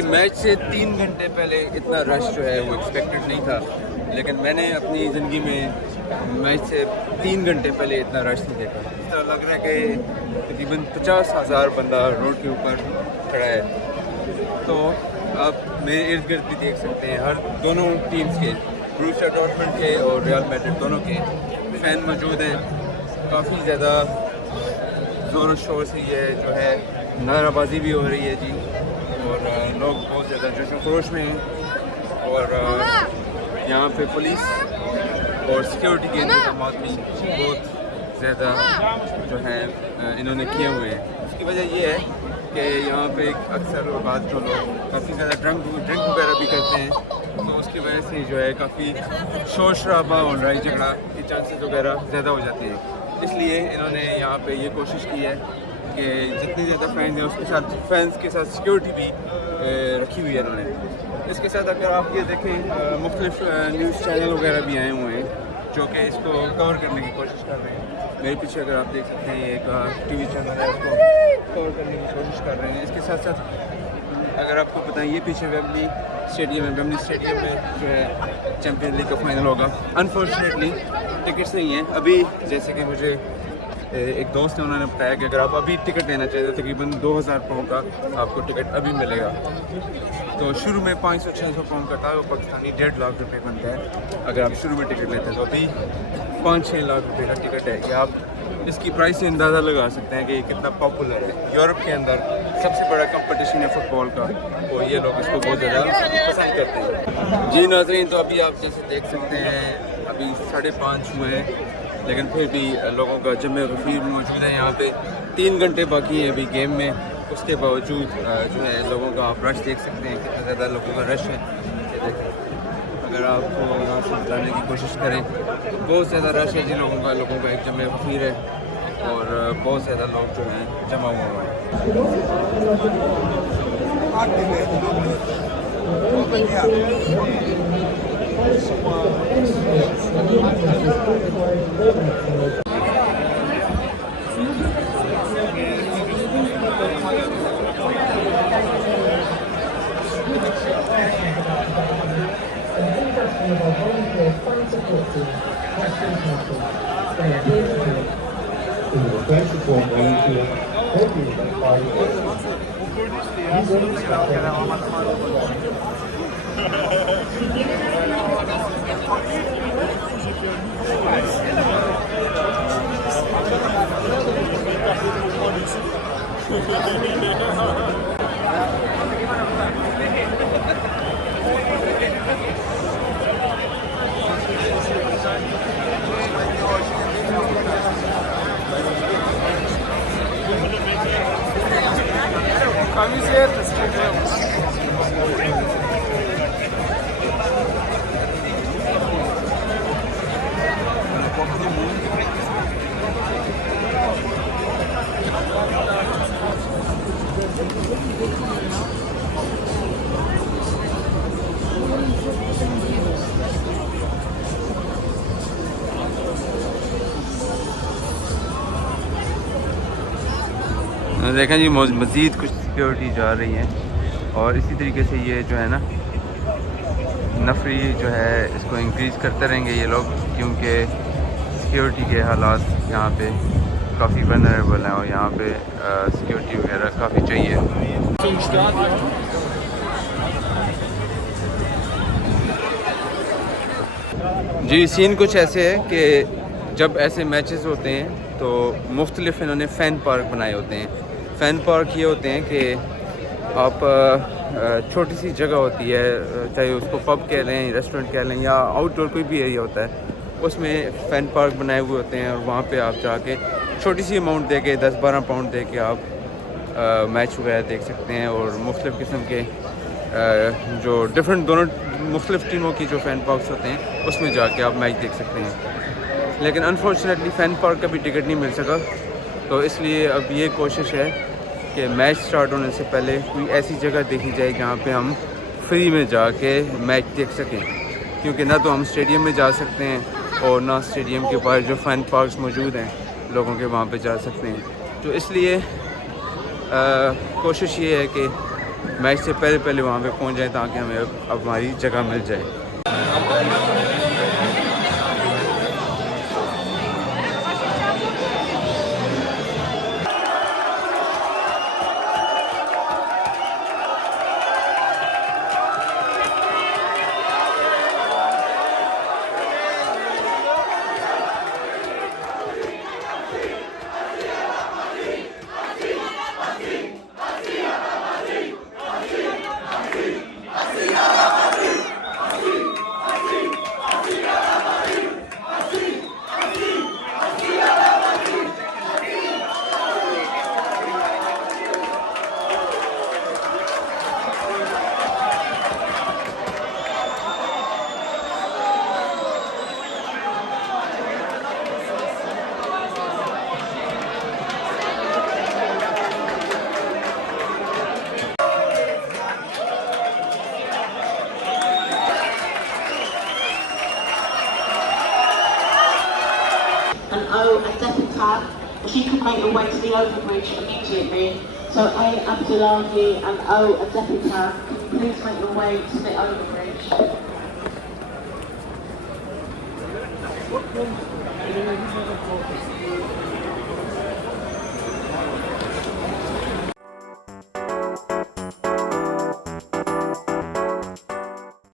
जी match से 3 घंटे पहले इतना रश जो है वो एक्सपेक्टेड नहीं था, लेकिन मैंने अपनी ज़िंदगी में मैच से 3 घंटे पहले इतना रश नहीं देखा। इस तरह लग रहा है कि तकरीबन 50,000 बंदा रोड के ऊपर खड़ा है। तो आप मेरे इर्द गिर्द भी देख सकते हैं, हर दोनों टीम्स के, बोरुसिया डॉर्टमुंड के और रियल मैड्रिड दोनों के फ़ैन मौजूद हैं। काफ़ी ज़्यादा ज़ोर शोर से ये जो है नाराबाजी भी हो रही है जी, और लोग बहुत ज़्यादा जोश खरोश में हैं। और यहाँ पे पुलिस और सिक्योरिटी के इंतजाम भी बहुत ज़्यादा जो है इन्होंने किए हुए हैं। उसकी वजह ये है कि यहाँ पे अक्सर बात जो लोग काफ़ी ज़्यादा ड्रिंक वगैरह भी करते हैं, तो उसकी वजह से जो है काफ़ी शोर शराबा और लड़ाई झगड़ा के चांसेस वगैरह ज़्यादा हो जाते हैं। इसलिए इन्होंने यहाँ पे ये कोशिश की है कि जितनी ज़्यादा फैंस हैं उसके साथ फैंस के साथ सिक्योरिटी भी रखी हुई है इन्होंने। इसके साथ अगर आप ये देखें, मुख्तलिफ न्यूज़ चैनल वगैरह भी आए हुए हैं जो कि इसको कवर करने की कोशिश कर रहे हैं। मेरे पीछे अगर आप देख सकते हैं एक टीवी चैनल है, उसको कवर करने की कोशिश कर रहे हैं। इसके साथ साथ अगर आपको बताएं, ये पीछे वेम्बली स्टेडियम है। वेम्बली स्टेडियम में जो है चैम्पियन लीग का फाइनल होगा। अनफॉर्चुनेटली टिकट्स नहीं हैं अभी, जैसे कि मुझे एक दोस्त ने उन्होंने बताया कि अगर आप अभी टिकट लेना चाहते तो तकरीबन 2000 पाउंड का आपको टिकट अभी मिलेगा। तो शुरू में 500-600 पाउंड का था, वो पाकिस्तानी 1.5 लाख रुपए बनता है अगर आप शुरू में टिकट लेते हैं। तो अभी 5-6 लाख रुपए का टिकट है कि आप इसकी प्राइस से अंदाज़ा लगा सकते हैं कि ये कितना पॉपुलर है। यूरोप के अंदर सबसे बड़ा कंपटीशन है फुटबॉल का, तो ये लोग इसको बहुत ज़्यादा पसंद करते हैं। जी नाज़रीन, तो अभी आप जैसे देख सकते हैं अभी 5:30 हुए हैं, लेकिन फिर भी लोगों का जमे गफीर मौजूद है यहाँ पे। 3 घंटे बाकी हैं अभी गेम में, उसके बावजूद जो है लोगों का आप रश देख सकते हैं, कितना ज़्यादा लोगों का रश है। ये देखें, अगर आपको यहाँ से बताने की कोशिश करें तो बहुत ज़्यादा रश है जी लोगों का एक जमे गफीर है, और बहुत ज़्यादा लोग जो हैं जमा हुआ है। देखें जी, मज़ीद कुछ सिक्योरिटी जा रही है, और इसी तरीके से ये जो है ना नफरी जो है इसको इंक्रीज़ करते रहेंगे ये लोग, क्योंकि सिक्योरिटी के हालात यहाँ पे काफ़ी वल्नरेबल हैं और यहाँ पे सिक्योरिटी वगैरह काफ़ी चाहिए। जी सीन कुछ ऐसे है कि जब ऐसे मैचेस होते हैं तो मुख्तलिफ इन्होंने फ़ैन पार्क बनाए होते हैं। फ़ैन पार्क ये होते हैं कि आप छोटी सी जगह होती है, चाहे उसको पब कह लें, रेस्टोरेंट कह लें, या आउटडोर कोई भी एरिया होता है, उसमें फ़ैन पार्क बनाए हुए होते हैं, और वहाँ पे आप जाके छोटी सी अमाउंट दे के 10-12 पाउंड दे के आप मैच वगैरह देख सकते हैं। और मुख्तलिफ़ किस्म के जो डिफरेंट दोनों मुख्तलिफ़ टीमों की जो फ़ैन पार्क्स होते हैं उसमें जाके आप मैच देख सकते हैं। लेकिन अनफॉर्चुनेटली फ़ैन पार्क का भी टिकट नहीं मिल सका, तो इसलिए अब ये कोशिश है कि मैच स्टार्ट होने से पहले कोई ऐसी जगह देखी जाए जहाँ पे हम फ्री में जाके मैच देख सकें, क्योंकि ना तो हम स्टेडियम में जा सकते हैं और ना स्टेडियम के बाहर जो फ़ैन पार्क्स मौजूद हैं लोगों के वहाँ पे जा सकते हैं। तो इसलिए कोशिश ये है कि मैच से पहले पहले वहाँ पे पहुँच जाए ताकि हमें अब हमारी जगह मिल जाए। And O, a Depitar, she could make her way to the overbridge immediately. So A, Abdullahi and O, a Depitar, please make your way to the overbridge.